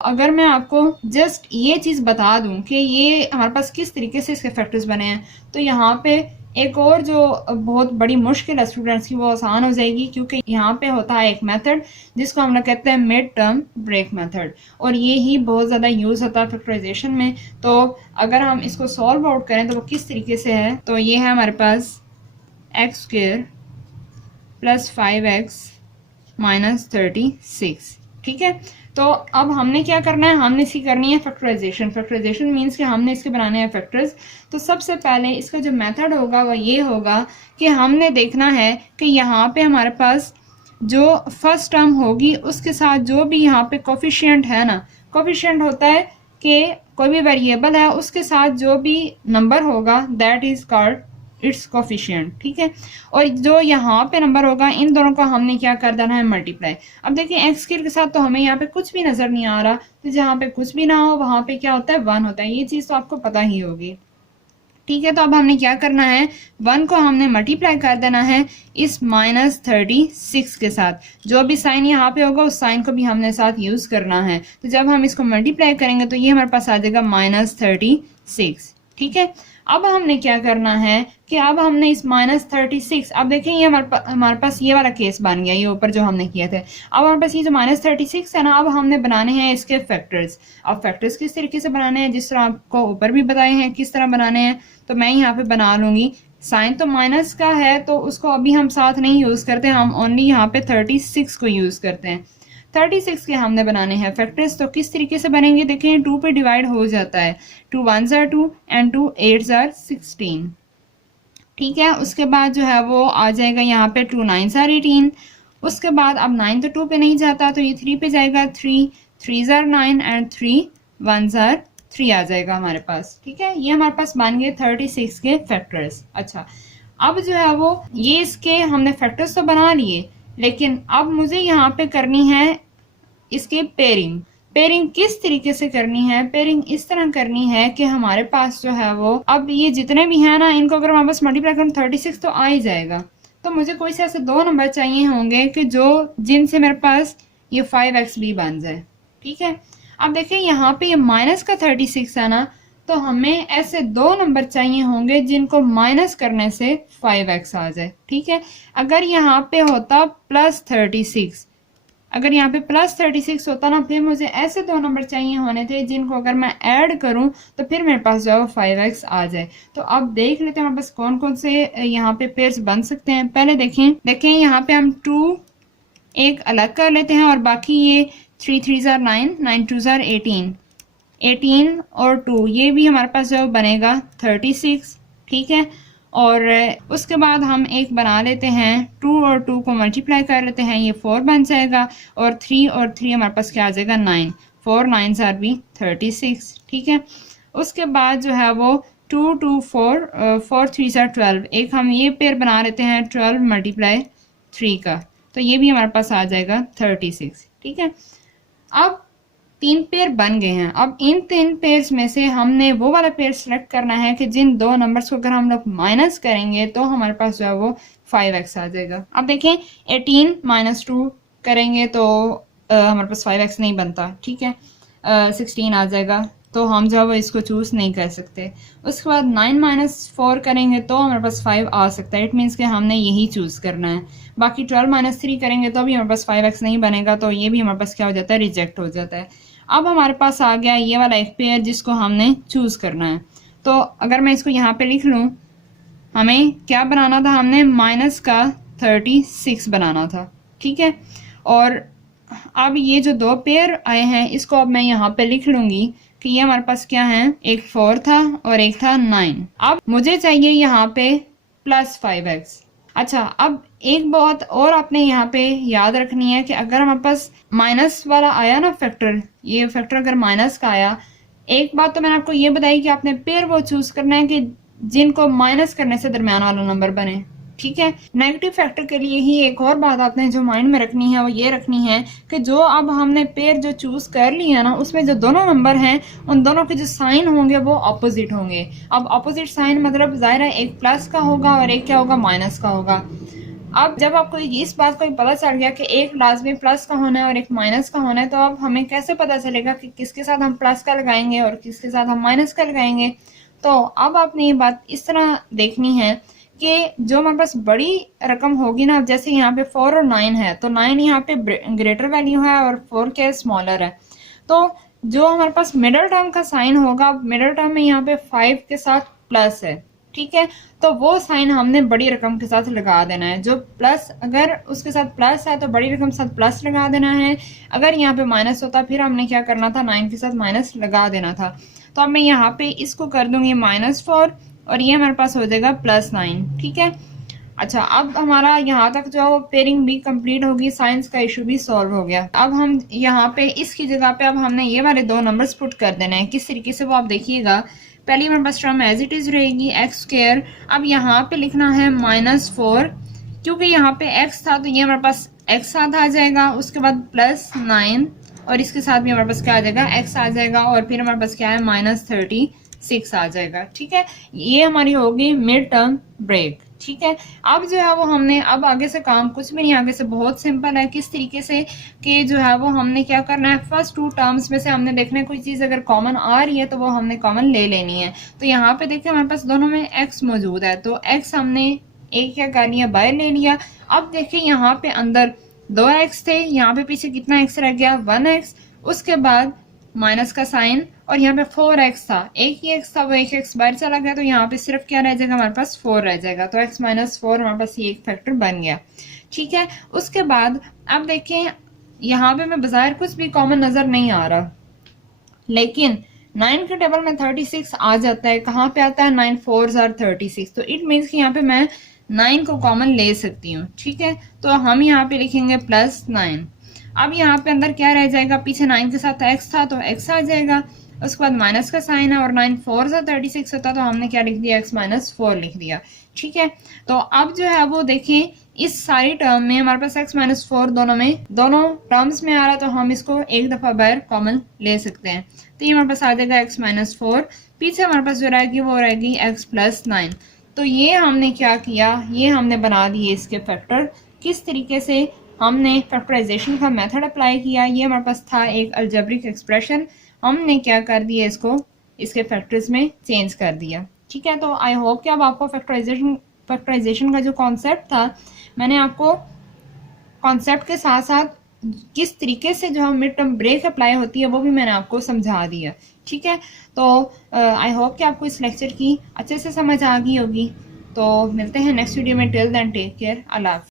अगर मैं आपको जस्ट ये चीज़ बता दूं कि ये हमारे पास किस तरीके से इसके फैक्टर्स बने हैं, तो यहाँ पे एक और जो बहुत बड़ी मुश्किल है स्टूडेंट्स की वो आसान हो जाएगी, क्योंकि यहाँ पे होता है एक मेथड जिसको हम लोग कहते हैं मिड टर्म ब्रेक मेथड, और ये ही बहुत ज़्यादा यूज़ होता है फैक्टराइजेशन में। तो अगर हम इसको सॉल्व आउट करें तो वो किस तरीके से है, तो ये है हमारे पास x square plus 5x minus 36। ठीक है, तो अब हमने क्या करना है, हमने इसकी करनी है फैक्टराइजेशन। फैक्टराइजेशन मीन्स कि हमने इसके बनाने हैं फैक्टर्स। तो सबसे पहले इसका जो मेथड होगा वह ये होगा कि हमने देखना है कि यहाँ पे हमारे पास जो फर्स्ट टर्म होगी उसके साथ जो भी यहाँ पे कोफिशिएंट है ना, कोफिशिएंट होता है कि कोई भी वेरिएबल है उसके साथ जो भी नंबर होगा that is called its coefficient. ठीक है, और जो यहाँ पे नंबर होगा इन दोनों को हमने क्या कर देना है, मल्टीप्लाई। अब देखिए एक्स स्क्वायर के साथ तो हमें यहाँ पे कुछ भी नजर नहीं आ रहा, तो जहाँ पे कुछ भी ना हो वहां पे क्या होता है, 1 होता है। ये चीज तो आपको पता ही होगी। ठीक है, तो अब हमने क्या करना है, 1 को हमने मल्टीप्लाई कर देना है इस माइनस 36 के साथ। जो भी साइन यहाँ पे होगा उस साइन को भी हमने साथ यूज करना है। तो जब हम इसको मल्टीप्लाई करेंगे तो ये हमारे पास आ जाएगा माइनस 36। ठीक है, अब हमने क्या करना है कि अब हमने इस माइनस 36, अब देखें ये हमारे पास ये वाला केस बन गया, ये ऊपर जो हमने किया था। अब हमारे पास ये जो माइनस 36 है ना, अब हमने बनाने हैं इसके फैक्टर्स। अब फैक्टर्स किस तरीके से बनाने हैं, जिस तरह आपको ऊपर भी बताए हैं किस तरह बनाने हैं, तो मैं यहाँ पे बना लूंगी। साइन तो माइनस का है तो उसको अभी हम साथ नहीं यूज करते, हम ओनली यहाँ पे 36 को यूज करते हैं। 36 के हमने बनाने हैं फैक्टर्स। तो किस तरीके से बनेंगे, देखें 2 पे डिवाइड हो जाता है, 2 1s are 2 and 2 8s are 16। ठीक है, उसके बाद जो है वो आ जाएगा यहाँ पे 2 9s are 18। उसके बाद अब 9 तो 2 पे नहीं जाता तो ये 3 पे जाएगा, 3 3s are 9 and 3 1s are 3 आ जाएगा हमारे पास। ठीक है, ये हमारे पास बन गए 36 के फैक्टर्स। अच्छा, अब जो है वो ये इसके हमने फैक्टर्स तो बना लिए, लेकिन अब मुझे यहाँ पे करनी है इसके पेयरिंग। पेयरिंग किस तरीके से करनी है, पेयरिंग इस तरह करनी है कि हमारे पास जो है वो अब ये जितने भी हैं ना, इनको अगर वापस मल्टीप्लाई करूँ 36 तो आ ही जाएगा। तो मुझे कोई से ऐसे 2 नंबर चाहिए होंगे कि जो जिनसे मेरे पास ये 5x भी बन जाए। ठीक है, अब देखिए यहाँ पे ये माइनस का 36 है ना, तो हमें ऐसे 2 नंबर चाहिए होंगे जिनको माइनस करने से 5x आ जाए। ठीक है, अगर यहाँ पे होता प्लस 36, अगर यहाँ पे प्लस 36 होता ना, फिर मुझे ऐसे 2 नंबर चाहिए होने थे जिनको अगर मैं ऐड करूं तो फिर मेरे पास जो है 5x आ जाए। तो अब देख लेते हैं हमारे पास कौन कौन से यहाँ पे पेयर्स बन सकते हैं। पहले देखें यहाँ पे हम 2 एक अलग कर लेते हैं और बाकी ये 3 3s are 9 9 2s are 18 18 और 2 ये भी हमारे पास जो बनेगा 36। ठीक है, और उसके बाद हम एक बना लेते हैं, 2 और 2 को मल्टीप्लाई कर लेते हैं, ये 4 बन जाएगा, और 3 और 3 हमारे पास क्या आ जाएगा 9, 4 9s are भी 36। ठीक है, उसके बाद जो है वो 2 2 4 4 3s are 12, एक हम ये पेयर बना लेते हैं 12 मल्टीप्लाई 3 का, तो ये भी हमारे पास आ जाएगा 36। ठीक है, अब 3 पेयर बन गए हैं। अब इन 3 पेयर्स में से हमने वो वाला पेयर सेलेक्ट करना है कि जिन 2 नंबर्स को अगर हम लोग माइनस करेंगे तो हमारे पास जो है वो 5x आ जाएगा। अब देखें 18 माइनस 2 करेंगे तो हमारे पास 5x नहीं बनता। ठीक है, 16 आ जाएगा, तो हम जो है वो इसको चूज नहीं कर सकते। उसके बाद 9 माइनस 4 करेंगे तो हमारे पास 5 आ सकता है, इट मीन्स कि हमने यही चूज करना है। बाकी 12 माइनस 3 करेंगे तो भी हमारे पास 5x नहीं बनेगा, तो ये भी हमारे पास क्या हो जाता है, रिजेक्ट हो जाता है। अब हमारे पास आ गया ये वाला एक पेयर जिसको हमने चूज करना है। तो अगर मैं इसको यहाँ पे लिख लूँ, हमें क्या बनाना था, हमने माइनस का 36 बनाना था। ठीक है, और अब ये जो 2 पेयर आए हैं इसको अब मैं यहाँ पे लिख लूंगी कि ये हमारे पास क्या है, एक 4 था और एक था 9। अब मुझे चाहिए यहाँ पे प्लस 5x। अच्छा, अब एक बात और आपने यहाँ पे याद रखनी है कि अगर हमारे पास माइनस वाला आया ना फैक्टर, ये फैक्टर अगर माइनस का आया, एक बात तो मैंने आपको ये बताई कि आपने पेयर वो चूज करना है कि जिनको माइनस करने से दरमियान वाला नंबर बने। ठीक है, नेगेटिव फैक्टर के लिए ही एक और बात आपने जो माइंड में रखनी है वो ये रखनी है कि जो अब हमने पेयर जो चूज कर लिया ना, उसमें जो दोनों नंबर हैं उन दोनों के जो साइन होंगे वो ऑपोजिट होंगे। अब ऑपोजिट साइन मतलब जाहिर है एक प्लस का होगा और एक क्या होगा, माइनस का होगा। अब जब आपको इस बात को पता चल गया कि एक लाजमी प्लस का होना है और एक माइनस का होना है, तो अब हमें कैसे पता चलेगा कि किसके साथ हम प्लस का लगाएंगे और किसके साथ हम माइनस का लगाएंगे। तो अब आपने ये बात इस तरह देखनी है कि जो हमारे पास बड़ी रकम होगी ना, जैसे यहाँ पे 4 और 9 है, तो 9 यहाँ पे ग्रेटर वैल्यू है और 4 क्या स्मॉलर है। तो जो हमारे पास मिडल टर्म का साइन होगा, मिडल टर्म में यहाँ पे 5 के साथ प्लस है, ठीक है, तो वो साइन हमने बड़ी रकम के साथ लगा देना है। जो प्लस, अगर उसके साथ प्लस है तो बड़ी रकम के साथ प्लस लगा देना है, अगर यहाँ पे माइनस होता फिर हमने क्या करना था, 9 के साथ माइनस लगा देना था। तो अब मैं यहाँ पे इसको कर दूंगी -4 और ये हमारे पास हो जाएगा +9, ठीक है। अच्छा, अब हमारा यहाँ तक जो पेयरिंग भी कंप्लीट होगी, साइंस का इशू भी सॉल्व हो गया। अब हम यहाँ पे इसकी जगह पे अब हमने ये वाले दो नंबर्स पुट कर देने हैं। किस तरीके से वो आप देखिएगा। पहली हमारे पास टर्म एज इट इज रहेगी x²। अब यहाँ पे लिखना है -4, क्योंकि यहाँ पे x था तो ये हमारे पास x साथ आ जाएगा, उसके बाद +9 और इसके साथ भी हमारे पास क्या आ जाएगा, x आ जाएगा, और फिर हमारे पास क्या है, -36 आ जाएगा, ठीक है। ये हमारी होगी मिड टर्म ब्रेक, ठीक है। अब जो है वो हमने, अब आगे से काम कुछ भी नहीं, आगे से बहुत सिंपल है। किस तरीके से कि जो है वो हमने क्या करना है, फर्स्ट 2 टर्म्स में से हमने देखना है कोई चीज़ अगर कॉमन आ रही है तो वो हमने कॉमन ले लेनी है। तो यहाँ पे देखिए हमारे पास दोनों में x मौजूद है, तो x हमने एक क्या कर लिया, बाहर ले लिया। अब देखिए यहाँ पे अंदर 2x थे, यहाँ पे पीछे कितना x रह गया, 1x, उसके बाद माइनस का साइन, और यहाँ पे 4x था, एक ही x था, वो एक x बाहर चला गया, तो यहाँ पे सिर्फ क्या रह जाएगा, हमारे पास 4 रह जाएगा। तो x - 4 हमारे पास ये एक फैक्टर बन गया, ठीक है। उसके बाद अब देखें यहाँ पे मैं बाहर कुछ भी कॉमन नजर नहीं आ रहा, लेकिन 9 के टेबल में 36 आ जाता है। कहाँ पे आता है, 9 4s are 36, तो इट मीन्स कि यहाँ पे मैं 9 को कॉमन ले सकती हूँ, ठीक है। तो हम यहाँ पे लिखेंगे +9। अब यहाँ पे अंदर क्या रह जाएगा, पीछे 9 के साथ x था तो x आ जाएगा, उसके बाद माइनस का साइन है और 9 4s are 36 होता तो हमने क्या लिख दिया, x - 4 लिख दिया, ठीक है। तो अब जो है वो देखें इस सारी टर्म में हमारे पास x - 4 दोनों टर्म्स में आ रहा है, तो हम इसको एक दफा बाहर कॉमन ले सकते हैं। तो ये हमारे पास आ जाएगा x - 4, पीछे हमारे पास जो रहेगी वो रहेगी x +9। तो ये हमने क्या किया, ये हमने बना दिए इसके फैक्टर। किस तरीके से हमने फैक्टराइजेशन का मेथड अप्लाई किया, ये हमारे पास था एक अलजेब्रिक एक्सप्रेशन, हमने क्या कर दिया, इसको इसके फैक्टर्स में चेंज कर दिया, ठीक है। तो आई होप कि अब आपको फैक्टराइजेशन का जो कॉन्सेप्ट था, मैंने आपको कॉन्सेप्ट के साथ साथ किस तरीके से जो मिड टर्म ब्रेक अप्लाई होती है वो भी मैंने आपको समझा दिया, ठीक है। तो आई होप कि आपको इस लेक्चर की अच्छे से समझ आ गई होगी। तो मिलते हैं नेक्स्ट वीडियो में, टिल देन टेक केयर, अल्लाह हाफ़िज़।